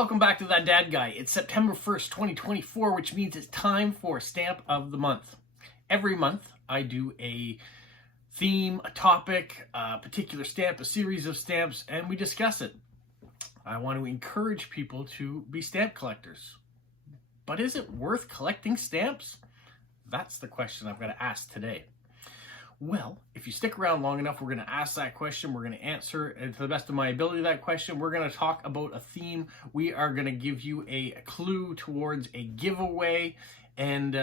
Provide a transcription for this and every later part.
Welcome back to That Dad Guy. It's September 1st, 2024, which means it's time for Stamp of the Month. Every month, I do a theme, a topic, a particular stamp, a series of stamps, and we discuss it. I want to encourage people to be stamp collectors. But is it worth collecting stamps? That's the question I'm going to ask today. Well, if you stick around long enough, we're going to ask that question. We're going to answer to the best of my ability that question. We're going to talk about a theme. We are going to give you a clue towards a giveaway. And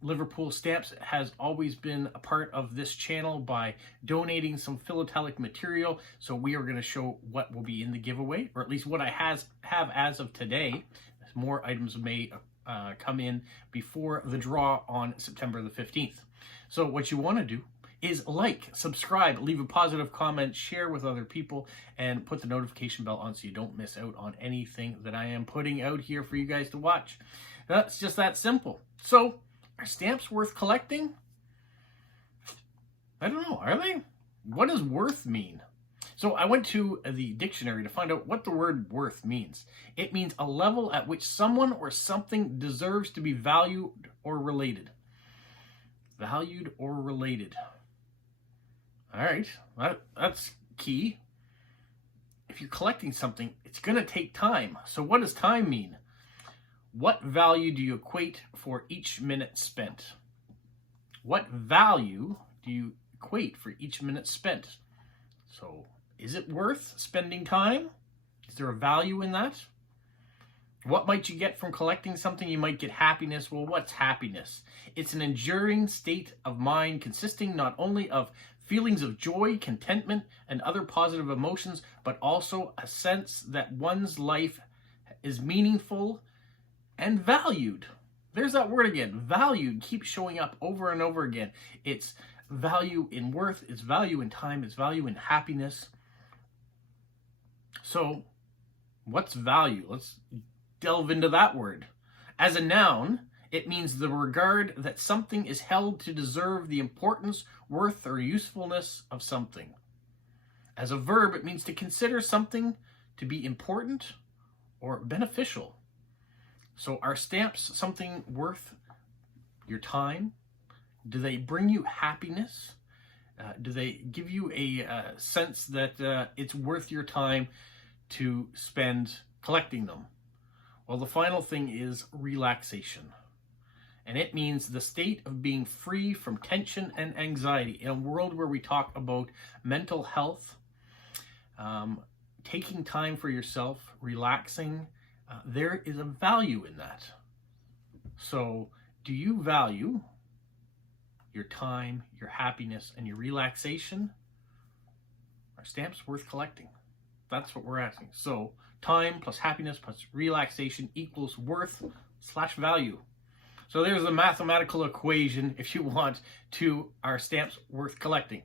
Liverpool Stamps has always been a part of this channel by donating some philatelic material. So we are going to show what will be in the giveaway, or at least what I have as of today. More items may come in before the draw on September the 15th. So what you want to do is like, subscribe, leave a positive comment, share with other people, and put the notification bell on so you don't miss out on anything that I am putting out here for you guys to watch. That's just that simple. So, are stamps worth collecting? I don't know, are they? What does worth mean? So I went to the dictionary to find out what the word worth means. It means a level at which someone or something deserves to be valued or related. Valued or related. All right, that's key. If you're collecting something, it's going to take time. So what does time mean? What value do you equate for each minute spent? What value do you equate for each minute spent? So is it worth spending time? Is there a value in that? What might you get from collecting something? You might get happiness. Well, what's happiness? It's an enduring state of mind consisting not only of feelings of joy, contentment, and other positive emotions, but also a sense that one's life is meaningful and valued. There's that word again. Valued keeps showing up over and over again. It's value in worth, it's value in time, it's value in happiness. So, what's value? Let's delve into that word. As a noun, it means the regard that something is held to deserve the importance, worth, or usefulness of something. As a verb, it means to consider something to be important or beneficial. So are stamps something worth your time? Do they bring you happiness? Do they give you a sense that it's worth your time to spend collecting them? Well, the final thing is relaxation. And it means the state of being free from tension and anxiety. In a world where we talk about mental health, taking time for yourself, relaxing, there is a value in that. So, do you value your time, your happiness, and your relaxation? Are stamps worth collecting? That's what we're asking. So, time plus happiness plus relaxation equals worth/value. So there's a mathematical equation, if you want, to our stamps worth collecting.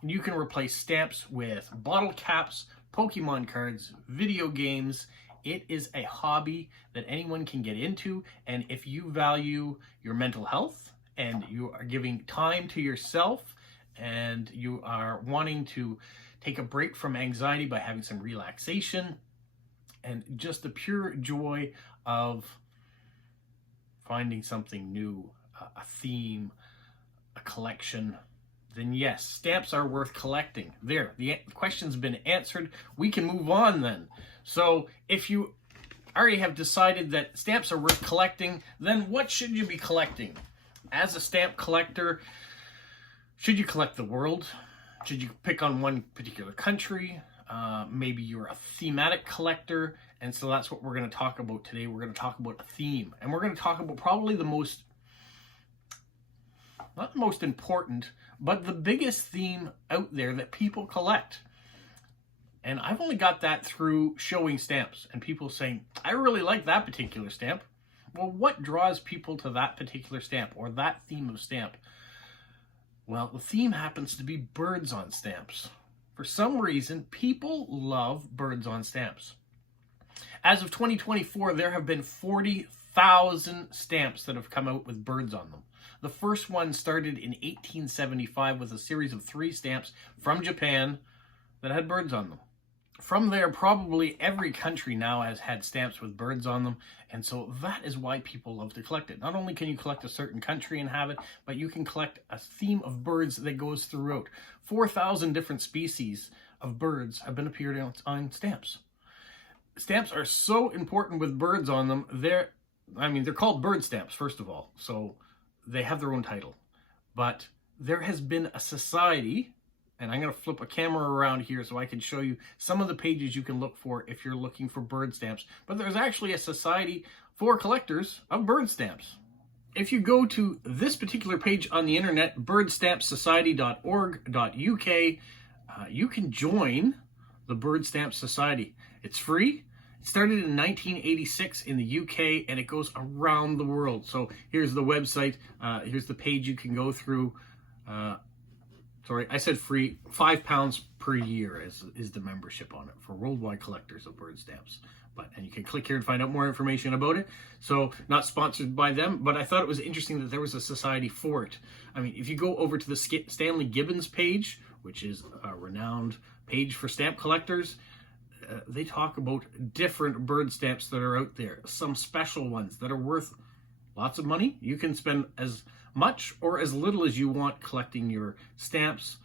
And you can replace stamps with bottle caps, Pokemon cards, video games. It is a hobby that anyone can get into. And if you value your mental health and you are giving time to yourself and you are wanting to take a break from anxiety by having some relaxation and just the pure joy of finding something new, a theme, a collection, then yes, stamps are worth collecting. There, the question's been answered. We can move on then. So if you already have decided that stamps are worth collecting, then what should you be collecting? As a stamp collector, should you collect the world? Should you pick on one particular country? Maybe you're a thematic collector, and so that's what we're going to talk about today. We're going to talk about a theme, and we're going to talk about probably the most, not the most important, but the biggest theme out there that people collect. And I've only got that through showing stamps and people saying, I really like that particular stamp. Well, what draws people to that particular stamp or that theme of stamp? Well, the theme happens to be birds on stamps. For some reason, people love birds on stamps. As of 2024, there have been 40,000 stamps that have come out with birds on them. The first one started in 1875 with a series of 3 stamps from Japan that had birds on them. From there, probably every country now has had stamps with birds on them, and so that is why people love to collect it. Not only can you collect a certain country and have it, but you can collect a theme of birds that goes throughout. 4,000 different species of birds have been appeared on stamps. Stamps are so important with birds on them. They're called bird stamps, first of all, so they have their own title. But there has been a society, and I'm going to flip a camera around here so I can show you some of the pages you can look for if you're looking for bird stamps. But there's actually a society for collectors of bird stamps. If you go to this particular page on the internet, birdstampsociety.org.uk, you can join the Bird Stamp Society. It's free. It started in 1986 in the UK, and it goes around the world. So here's the website. Here's the page you can go through. Sorry, I said free. £5 per year is the membership on it for worldwide collectors of bird stamps. And you can click here and find out more information about it. So not sponsored by them, but I thought it was interesting that there was a society for it. I mean, if you go over to the Stanley Gibbons page, which is a renowned page for stamp collectors, they talk about different bird stamps that are out there. Some special ones that are worth lots of money. You can spend as much or as little as you want collecting your stamps,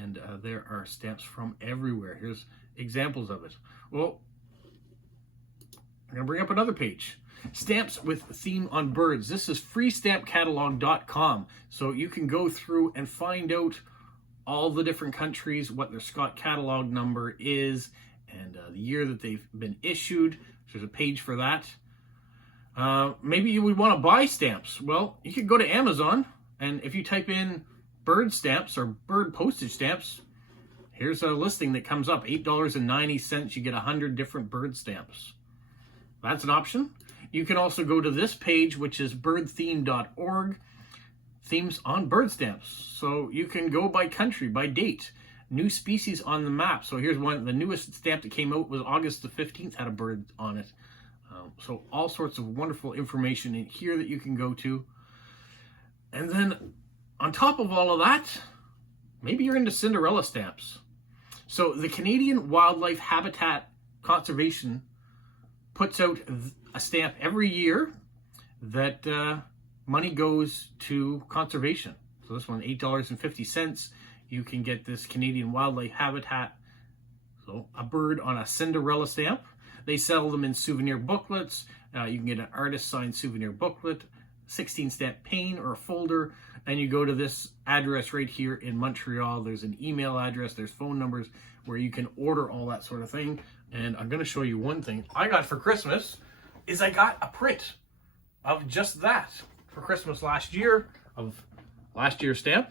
and there are stamps from everywhere. Here's examples of it. Well, I'm going to bring up another page. Stamps with theme on birds. This is freestampcatalog.com. So you can go through and find out all the different countries, what their Scott catalog number is, and the year that they've been issued. There's a page for that. Maybe you would want to buy stamps. Well, you could go to Amazon, and if you type in bird stamps or bird postage stamps, here's a listing that comes up. $8.90, you get 100 different bird stamps. That's an option. You can also go to this page, which is birdtheme.org, themes on bird stamps. So you can go by country, by date, new species on the map. So here's one. The newest stamp that came out was August the 15th, had a bird on it. So all sorts of wonderful information in here that you can go to. And then on top of all of that, maybe you're into Cinderella stamps. So the Canadian Wildlife Habitat Conservation puts out a stamp every year that money goes to conservation. So this one, $8.50. You can get this Canadian Wildlife Habitat, so a bird on a Cinderella stamp. They sell them in souvenir booklets. You can get an artist signed souvenir booklet, 16 stamp pane or a folder, and you go to this address right here in Montreal. There's an email address, there's phone numbers where you can order all that sort of thing. And I'm going to show you one thing I got for Christmas is I got a print of just that for Christmas last year, of last year's stamp.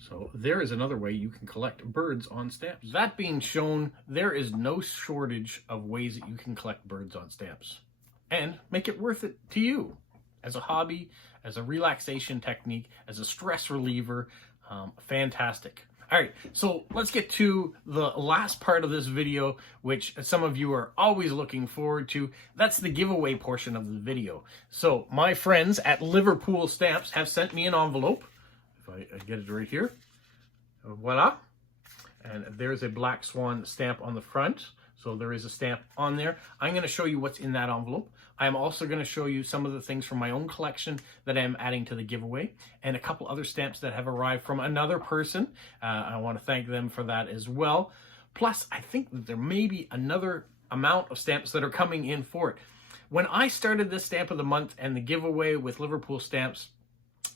So there is another way you can collect birds on stamps. That being shown, there is no shortage of ways that you can collect birds on stamps and make it worth it to you as a hobby, as a relaxation technique, as a stress reliever. Fantastic. All right, so let's get to the last part of this video, which some of you are always looking forward to. That's the giveaway portion of the video. So my friends at Liverpool Stamps have sent me an envelope. If I get it right here, voila. And there's a black swan stamp on the front. So there is a stamp on there. I'm going to show you what's in that envelope. I'm also going to show you some of the things from my own collection that I'm adding to the giveaway, and a couple other stamps that have arrived from another person. I want to thank them for that as well. Plus, I think that there may be another amount of stamps that are coming in for it. When I started this stamp of the month and the giveaway with Liverpool Stamps,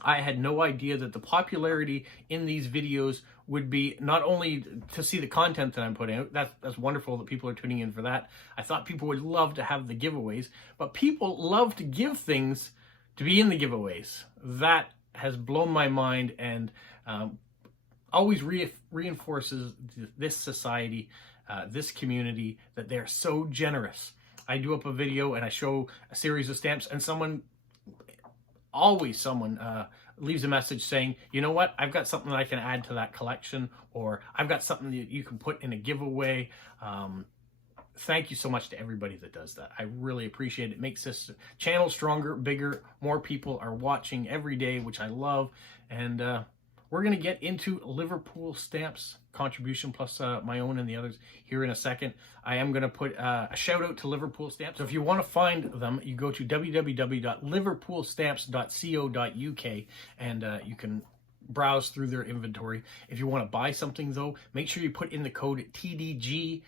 I had no idea that the popularity in these videos would be not only to see the content that I'm putting out. That's wonderful that people are tuning in for that. I thought people would love to have the giveaways, but people love to give things to be in the giveaways. That has blown my mind and always reinforces this society, this community, that they're so generous. I do up a video and I show a series of stamps, and someone leaves a message saying, you know what, I've got something that I can add to that collection, or I've got something that you can put in a giveaway. Thank you so much to everybody that does that. I really appreciate it. It makes this channel stronger, bigger, more people are watching every day, which I love. And we're going to get into Liverpool Stamps contribution plus my own and the others here in a second. I am going to put a shout out to Liverpool Stamps. So if you want to find them, you go to www.liverpoolstamps.co.uk and you can browse through their inventory. If you want to buy something though, make sure you put in the code TDGSEP.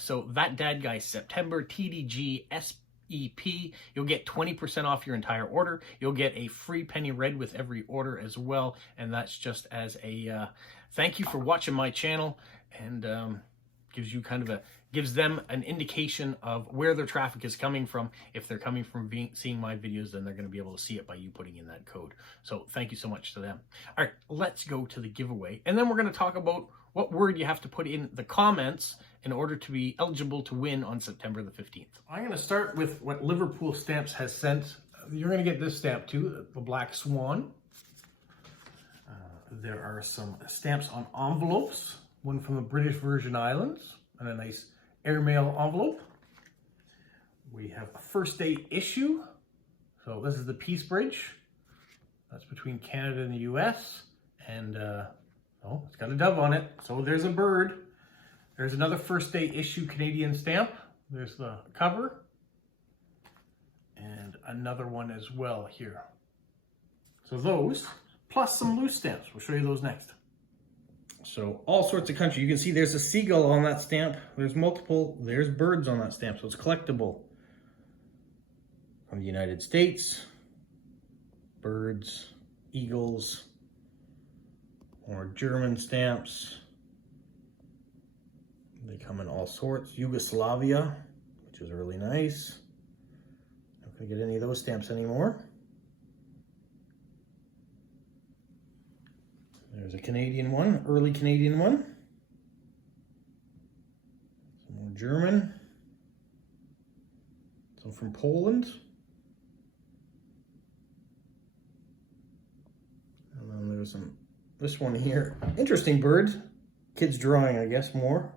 So that dad guy September TDGSEP. You'll get 20% off your entire order. You'll get a free penny red with every order as well, and that's just as a thank you for watching my channel, and gives them an indication of where their traffic is coming from. If they're coming from seeing my videos, then they're going to be able to see it by you putting in that code. So thank you so much to them. All right, let's go to the giveaway, and then we're going to talk about what word you have to put in the comments in order to be eligible to win on September the 15th. I'm going to start with what Liverpool Stamps has sent. You're going to get this stamp too, the Black Swan. There are some stamps on envelopes, one from the British Virgin Islands, and a nice airmail envelope. We have a first day issue. So this is the Peace Bridge. That's between Canada and the US. And oh, it's got a dove on it. So there's a bird. There's another first day issue Canadian stamp. There's the cover. And another one as well here. So those, plus some loose stamps. We'll show you those next. So all sorts of country. You can see there's a seagull on that stamp. There's multiple, there's birds on that stamp. So it's collectible. From the United States, birds, eagles, or German stamps. They come in all sorts. Yugoslavia, which is really nice. Not gonna get any of those stamps anymore. There's a Canadian one, early Canadian one. Some more German. Some from Poland. And then there's this one here. Interesting bird. Kids drawing, I guess, more.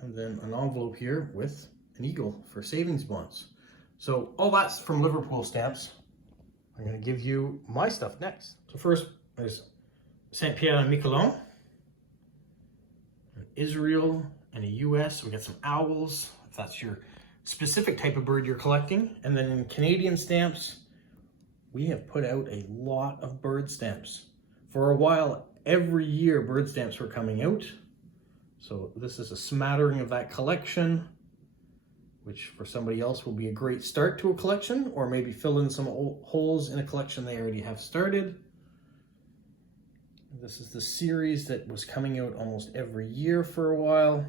And then an envelope here with an eagle for savings bonds. So all that's from Liverpool Stamps. I'm going to give you my stuff next. So first, there's Saint Pierre and Miquelon, Israel, and a US. We got some owls, if that's your specific type of bird you're collecting. And then in Canadian stamps, we have put out a lot of bird stamps. For a while, every year bird stamps were coming out. So this is a smattering of that collection, which for somebody else will be a great start to a collection, or maybe fill in some holes in a collection they already have started. This is the series that was coming out almost every year for a while.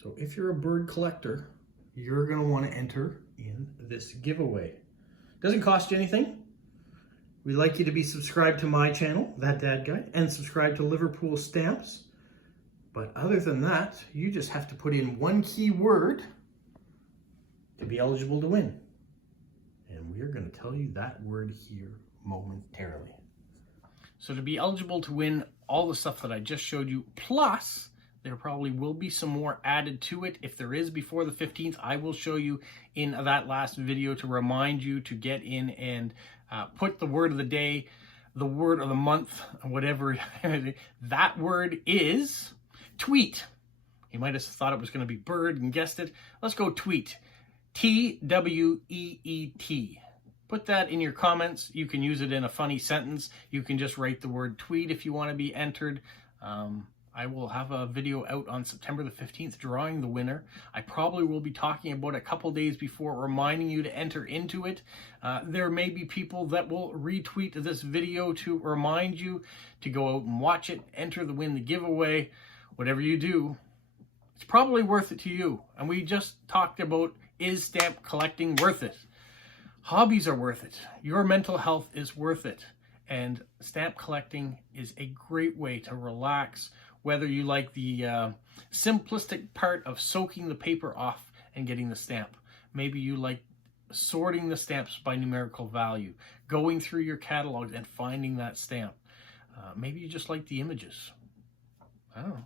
So if you're a bird collector, you're going to want to enter in this giveaway. Doesn't cost you anything. We'd like you to be subscribed to my channel, That Dad Guy, and subscribe to Liverpool Stamps. But other than that, you just have to put in one key word to be eligible to win. And we're going to tell you that word here momentarily. So to be eligible to win all the stuff that I just showed you, plus there probably will be some more added to it. If there is before the 15th, I will show you in that last video to remind you to get in and put the word of the day, the word of the month, whatever that word is. Tweet. You might have thought it was going to be bird and guessed it. Let's go tweet. T-W-E-E-T. Put that in your comments. You can use it in a funny sentence. You can just write the word tweet if you want to be entered. I will have a video out on September the 15th drawing the winner. I probably will be talking about it a couple days before, reminding you to enter into it. There may be people that will retweet this video to remind you to go out and watch it, enter the win the giveaway. Whatever you do, it's probably worth it to you. And we just talked about, is stamp collecting worth it? Hobbies are worth it. Your mental health is worth it. And stamp collecting is a great way to relax, whether you like the simplistic part of soaking the paper off and getting the stamp. Maybe you like sorting the stamps by numerical value, going through your catalogs and finding that stamp. Maybe you just like the images. I don't know.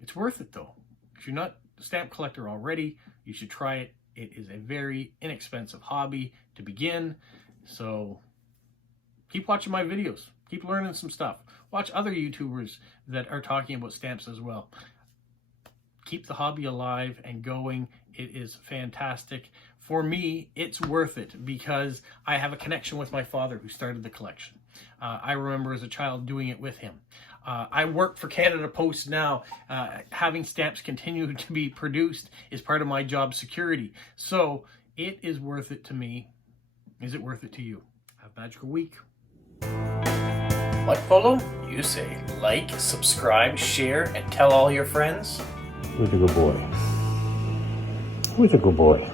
It's worth it though. If you're not a stamp collector already, you should try it. It is a very inexpensive hobby to begin. So keep watching my videos. Keep learning some stuff. Watch other YouTubers that are talking about stamps as well. Keep the hobby alive and going. It is fantastic. For me, it's worth it because I have a connection with my father who started the collection. I remember as a child doing it with him. I work for Canada Post now. Having stamps continue to be produced is part of my job security. So it is worth it to me. Is it worth it to you? Have a magical week. Like Polo? You say like, subscribe, share, and tell all your friends. Who's a good boy? Who's a good boy?